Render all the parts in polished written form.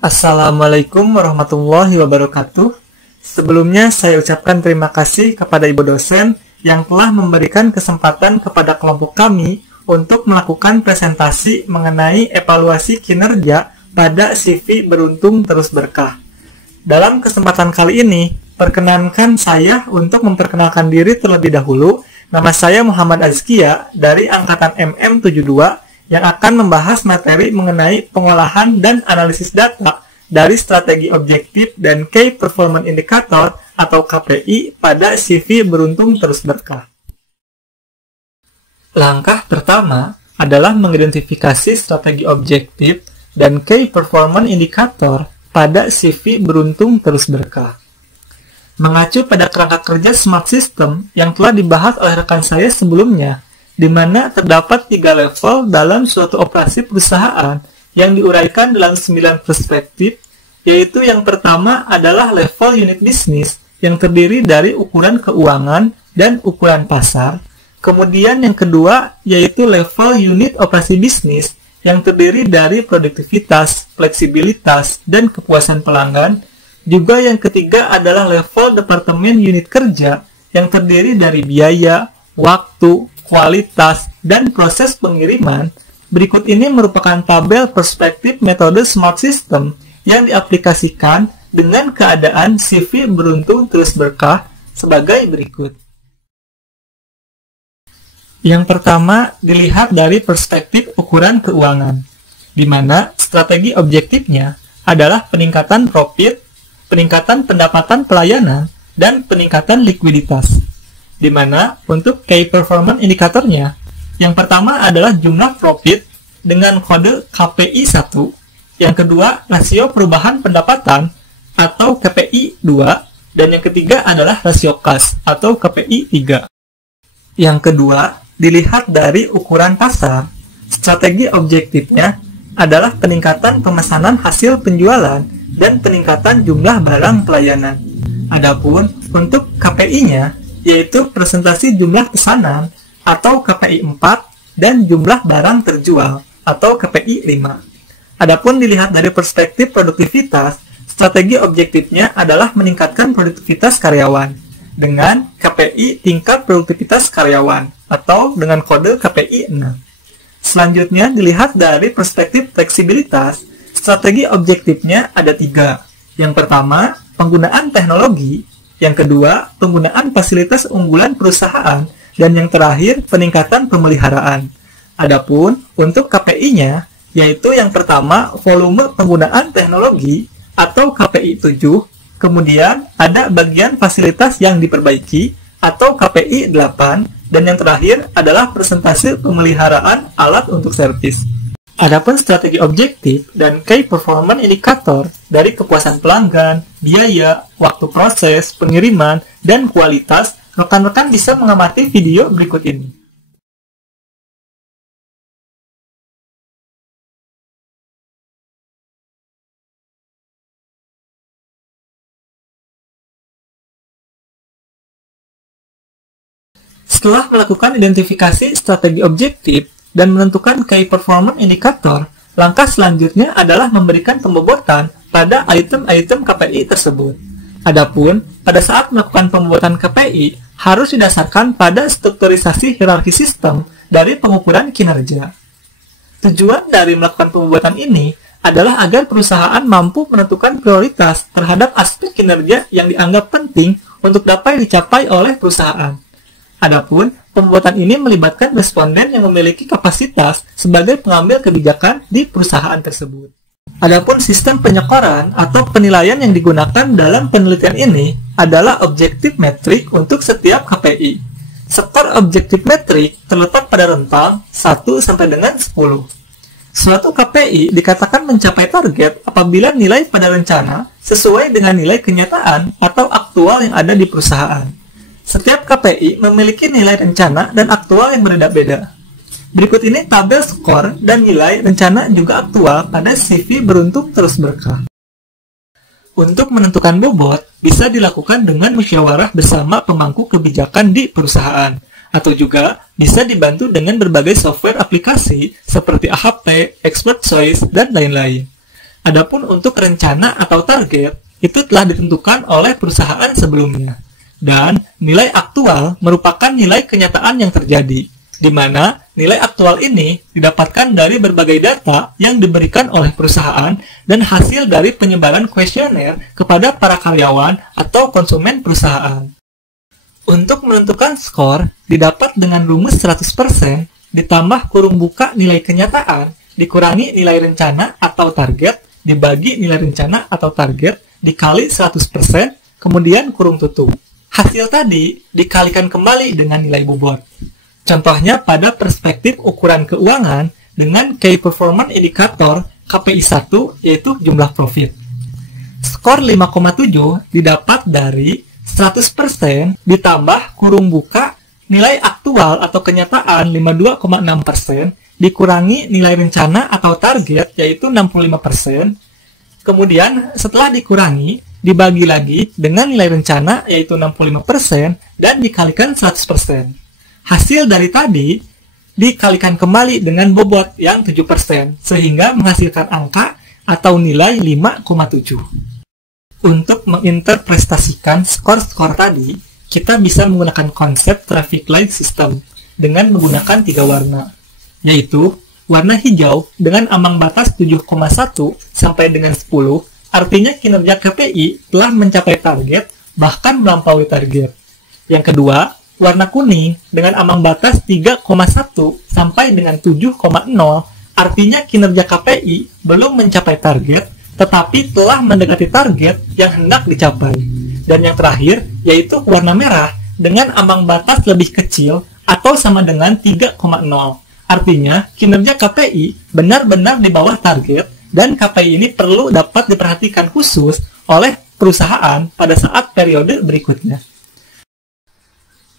Assalamualaikum warahmatullahi wabarakatuh. Sebelumnya saya ucapkan terima kasih kepada Ibu dosen yang telah memberikan kesempatan kepada kelompok kami untuk melakukan presentasi mengenai evaluasi kinerja pada CV Beruntung Terus Berkah. Dalam kesempatan kali ini, perkenankan saya untuk memperkenalkan diri terlebih dahulu. Nama saya Muhammad Azkia dari Angkatan MM72 yang akan membahas materi mengenai pengolahan dan analisis data dari strategi objektif dan Key Performance Indicator atau KPI pada CV Beruntung Terus Berkah. Langkah pertama adalah mengidentifikasi strategi objektif dan Key Performance Indicator pada CV Beruntung Terus Berkah. Mengacu pada kerangka kerja Smart System yang telah dibahas oleh rekan saya sebelumnya, di mana terdapat 3 level dalam suatu operasi perusahaan yang diuraikan dalam 9 perspektif, yaitu yang pertama adalah level unit bisnis yang terdiri dari ukuran keuangan dan ukuran pasar. Kemudian yang kedua yaitu level unit operasi bisnis yang terdiri dari produktivitas, fleksibilitas, dan kepuasan pelanggan. Juga yang ketiga adalah level departemen unit kerja yang terdiri dari biaya, waktu, kualitas, dan proses pengiriman. Berikut ini merupakan tabel perspektif metode Smart System yang diaplikasikan dengan keadaan CV Beruntung Terus Berkah sebagai berikut. Yang pertama, dilihat dari perspektif ukuran keuangan, di mana strategi objektifnya adalah peningkatan profit, peningkatan pendapatan pelayanan, dan peningkatan likuiditas. Di mana untuk Key Performance Indikatornya, yang pertama adalah jumlah profit dengan kode KPI 1, yang kedua rasio perubahan pendapatan atau KPI 2, dan yang ketiga adalah rasio kas atau KPI 3. Yang kedua, dilihat dari ukuran pasar. Strategi objektifnya adalah peningkatan pemesanan hasil penjualan dan peningkatan jumlah barang pelayanan. Adapun untuk KPI-nya yaitu presentasi jumlah pesanan atau KPI 4 dan jumlah barang terjual atau KPI 5. Adapun dilihat dari perspektif produktivitas, strategi objektifnya adalah meningkatkan produktivitas karyawan dengan KPI tingkat produktivitas karyawan atau dengan kode KPI 6. Selanjutnya dilihat dari perspektif fleksibilitas, strategi objektifnya ada 3. Yang pertama, penggunaan teknologi. Yang kedua, penggunaan fasilitas unggulan perusahaan. Dan yang terakhir, peningkatan pemeliharaan. Adapun untuk KPI-nya, yaitu yang pertama, volume penggunaan teknologi atau KPI 7. Kemudian, ada bagian fasilitas yang diperbaiki atau KPI 8. Dan yang terakhir adalah persentase pemeliharaan alat untuk servis. Adapun strategi objektif dan Key Performance Indicator dari kepuasan pelanggan, biaya, waktu proses, pengiriman, dan kualitas, rekan-rekan bisa mengamati video berikut ini. Setelah melakukan identifikasi strategi objektif dan menentukan Key Performance Indicator, langkah selanjutnya adalah memberikan pembobotan pada item-item KPI tersebut. Adapun, pada saat melakukan pembobotan KPI, harus didasarkan pada strukturisasi hierarki sistem dari pengukuran kinerja. Tujuan dari melakukan pembobotan ini adalah agar perusahaan mampu menentukan prioritas terhadap aspek kinerja yang dianggap penting untuk dapat dicapai oleh perusahaan. Adapun, pembobotan ini melibatkan responden yang memiliki kapasitas sebagai pengambil kebijakan di perusahaan tersebut. Adapun sistem penyekoran atau penilaian yang digunakan dalam penelitian ini adalah objektif metrik untuk setiap KPI. Skor objektif metrik terletak pada rentang 1 sampai dengan 10. Suatu KPI dikatakan mencapai target apabila nilai pada rencana sesuai dengan nilai kenyataan atau aktual yang ada di perusahaan. Setiap KPI memiliki nilai rencana dan aktual yang berbeda-beda. Berikut ini tabel skor dan nilai rencana juga aktual pada CV Beruntung Terus Berkah. Untuk menentukan bobot, bisa dilakukan dengan musyawarah bersama pemangku kebijakan di perusahaan, atau juga bisa dibantu dengan berbagai software aplikasi seperti AHP, Expert Choice, dan lain-lain. Adapun untuk rencana atau target, itu telah ditentukan oleh perusahaan sebelumnya. Dan nilai aktual merupakan nilai kenyataan yang terjadi, di mana nilai aktual ini didapatkan dari berbagai data yang diberikan oleh perusahaan dan hasil dari penyebaran kuesioner kepada para karyawan atau konsumen perusahaan. Untuk menentukan skor, didapat dengan rumus 100% ditambah kurung buka nilai kenyataan dikurangi nilai rencana atau target dibagi nilai rencana atau target dikali 100%, kemudian kurung tutup. Hasil tadi dikalikan kembali dengan nilai bobot. Contohnya pada perspektif ukuran keuangan dengan Key Performance Indicator KPI 1 yaitu jumlah profit. Skor 5,7 didapat dari 100% ditambah kurung buka nilai aktual atau kenyataan 52,6% dikurangi nilai rencana atau target yaitu 65%. Kemudian setelah dikurangi dibagi lagi dengan nilai rencana yaitu 65% dan dikalikan 100%. Hasil dari tadi dikalikan kembali dengan bobot yang 7% sehingga menghasilkan angka atau nilai 5,7. Untuk menginterpretasikan skor-skor tadi, kita bisa menggunakan konsep traffic light system dengan menggunakan 3 warna, yaitu warna hijau dengan ambang batas 7,1 sampai dengan 10, artinya kinerja KPI telah mencapai target, bahkan melampaui target. Yang kedua, warna kuning dengan ambang batas 3,1 sampai dengan 7,0, artinya kinerja KPI belum mencapai target, tetapi telah mendekati target yang hendak dicapai. Dan yang terakhir, yaitu warna merah dengan ambang batas lebih kecil atau sama dengan 3,0. Artinya, kinerja KPI benar-benar di bawah target dan KPI ini perlu dapat diperhatikan khusus oleh perusahaan pada saat periode berikutnya.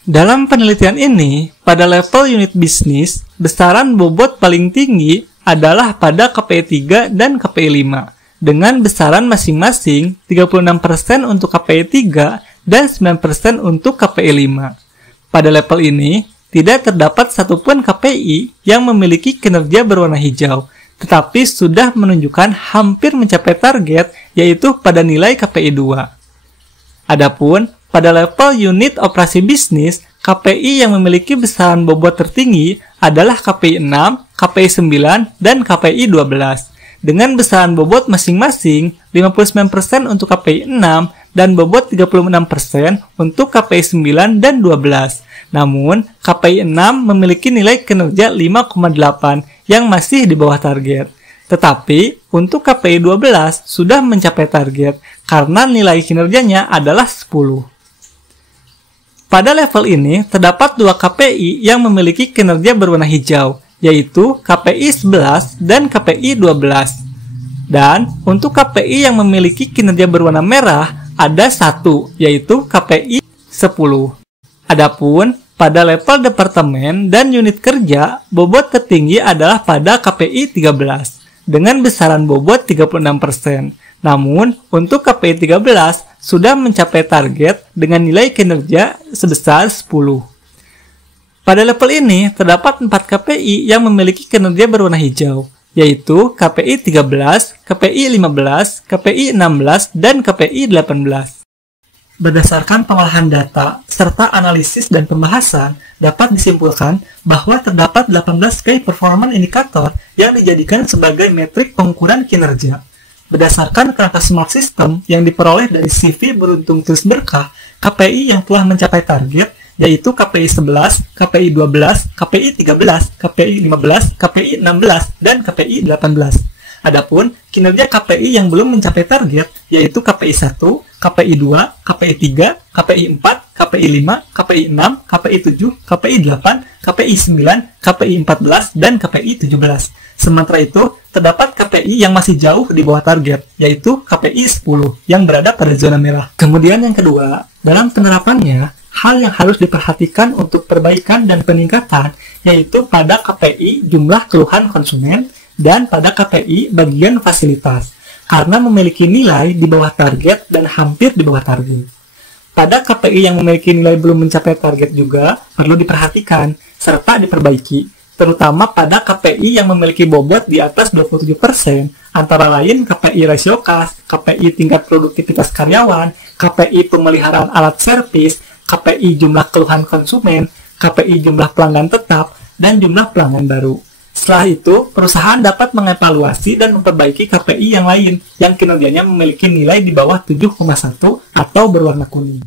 Dalam penelitian ini, pada level unit bisnis, besaran bobot paling tinggi adalah pada KPI 3 dan KPI 5, dengan besaran masing-masing 36% untuk KPI 3 dan 9% untuk KPI 5. Pada level ini, tidak terdapat satupun KPI yang memiliki kinerja berwarna hijau, tetapi sudah menunjukkan hampir mencapai target, yaitu pada nilai KPI 2. Adapun, pada level unit operasi bisnis, KPI yang memiliki besaran bobot tertinggi adalah KPI 6, KPI 9, dan KPI 12, dengan besaran bobot masing-masing 59% untuk KPI 6 dan bobot 36% untuk KPI 9 dan 12. Namun, KPI 6 memiliki nilai kinerja 5,8 yang masih di bawah target. Tetapi, untuk KPI 12 sudah mencapai target karena nilai kinerjanya adalah 10. Pada level ini, terdapat 2 KPI yang memiliki kinerja berwarna hijau, yaitu KPI 11 dan KPI 12. Dan, untuk KPI yang memiliki kinerja berwarna merah, ada 1, yaitu KPI 10. Adapun, pada level departemen dan unit kerja, bobot tertinggi adalah pada KPI 13, dengan besaran bobot 36%. Namun, untuk KPI 13 sudah mencapai target dengan nilai kinerja sebesar 10. Pada level ini, terdapat 4 KPI yang memiliki kinerja berwarna hijau, yaitu KPI 13, KPI 15, KPI 16, dan KPI 18. Berdasarkan pengolahan data, serta analisis dan pembahasan, dapat disimpulkan bahwa terdapat 18 Key Performance Indicator yang dijadikan sebagai metrik pengukuran kinerja. Berdasarkan kerangka Smart System yang diperoleh dari CV beruntung terus berkah, KPI yang telah mencapai target, yaitu KPI 11, KPI 12, KPI 13, KPI 15, KPI 16, dan KPI 18. Adapun kinerja KPI yang belum mencapai target, yaitu KPI 1, KPI 2, KPI 3, KPI 4, KPI 5, KPI 6, KPI 7, KPI 8, KPI 9, KPI 14, dan KPI 17. Sementara itu, terdapat KPI yang masih jauh di bawah target, yaitu KPI 10, yang berada pada zona merah. Kemudian yang kedua, dalam penerapannya, hal yang harus diperhatikan untuk perbaikan dan peningkatan, yaitu pada KPI jumlah keluhan konsumen, dan pada KPI bagian fasilitas, karena memiliki nilai di bawah target dan hampir di bawah target. Pada KPI yang memiliki nilai belum mencapai target juga perlu diperhatikan serta diperbaiki, terutama pada KPI yang memiliki bobot di atas 27%, antara lain KPI rasio kas, KPI tingkat produktivitas karyawan, KPI pemeliharaan alat servis, KPI jumlah keluhan konsumen, KPI jumlah pelanggan tetap, dan jumlah pelanggan baru. Setelah itu, perusahaan dapat mengevaluasi dan memperbaiki KPI yang lain yang kinerjanya memiliki nilai di bawah 7,1 atau berwarna kuning.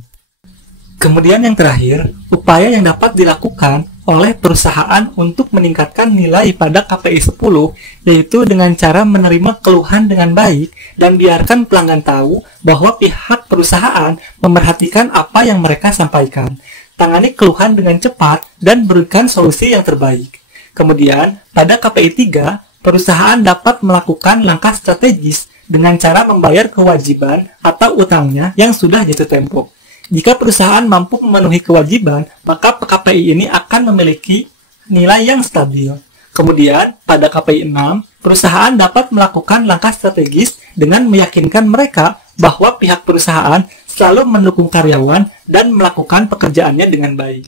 Kemudian yang terakhir, upaya yang dapat dilakukan oleh perusahaan untuk meningkatkan nilai pada KPI 10, yaitu dengan cara menerima keluhan dengan baik dan biarkan pelanggan tahu bahwa pihak perusahaan memerhatikan apa yang mereka sampaikan. Tangani keluhan dengan cepat dan berikan solusi yang terbaik. Kemudian, pada KPI 3, perusahaan dapat melakukan langkah strategis dengan cara membayar kewajiban atau utangnya yang sudah jatuh tempo. Jika perusahaan mampu memenuhi kewajiban, maka KPI ini akan memiliki nilai yang stabil. Kemudian, pada KPI 6, perusahaan dapat melakukan langkah strategis dengan meyakinkan mereka bahwa pihak perusahaan selalu mendukung karyawan dan melakukan pekerjaannya dengan baik.